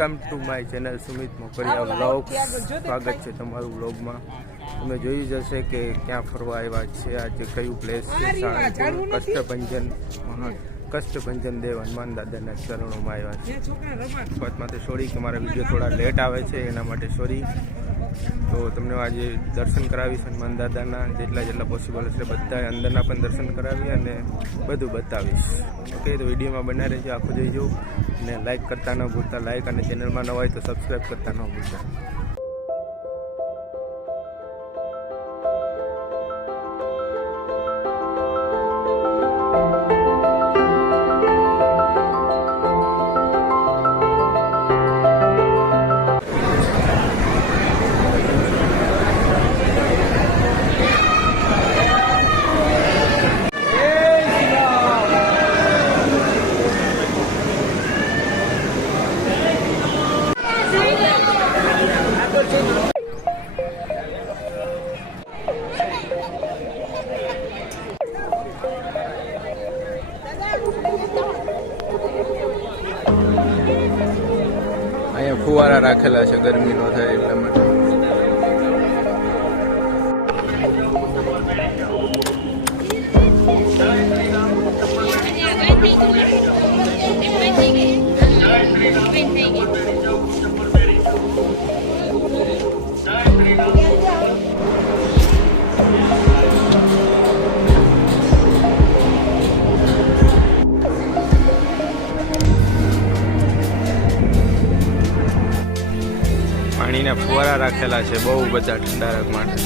Welcome to my channel Sumit Mokariya vlog. સ્વાગત છે તમારું વ્લોગમાં. તમે જોઈ જશે કે ક્યાં ફરવા આવ્યા છે. આજે કયું પ્લેસ છે? સાળંગપુર કષ્ટભંજન દેવ હનુમાન દાદાના ચરણોમાં આવ્યા છે. શરૂઆતમાં સોરી કે મારા વિડીયો થોડા લેટ આવે છે, એના માટે સોરી. તો તમને આજે દર્શન કરાવીશ હનુમાન દાદાના, જેટલા પોસિબલ હશે બધા અંદરના પણ દર્શન કરાવી અને બધું બતાવીશ. ઓકે, તો વિડીયોમાં બના રહેજો, આખું જોઈજો અને લાઇક કરતા ન ભૂલતા. લાઇક અને ચેનલમાં ન હોય તો સબસ્ક્રાઈબ કરતા ન ભૂલતા. અહીંયા ફુવારા રાખેલા છે ગરમી નો થાય એટલા માટે. પાણીના ફુવારા રાખેલા છે બહુ બધા ઠંડારક માટે.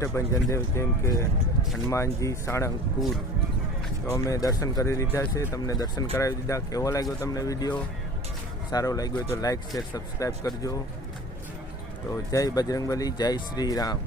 કષ્ટભંજન દેવ જેમ કે હનુમાનજી સાળંગપુર, તો અમે દર્શન કરી લીધા છે. તમને દર્શન કરાવી દીધા. કેવો લાગ્યો તમને વિડીયો? સારો લાગ્યો હોય તો લાઈક, શેર, સબસ્ક્રાઈબ કરજો. તો જય બજરંગબલી, જય શ્રી રામ.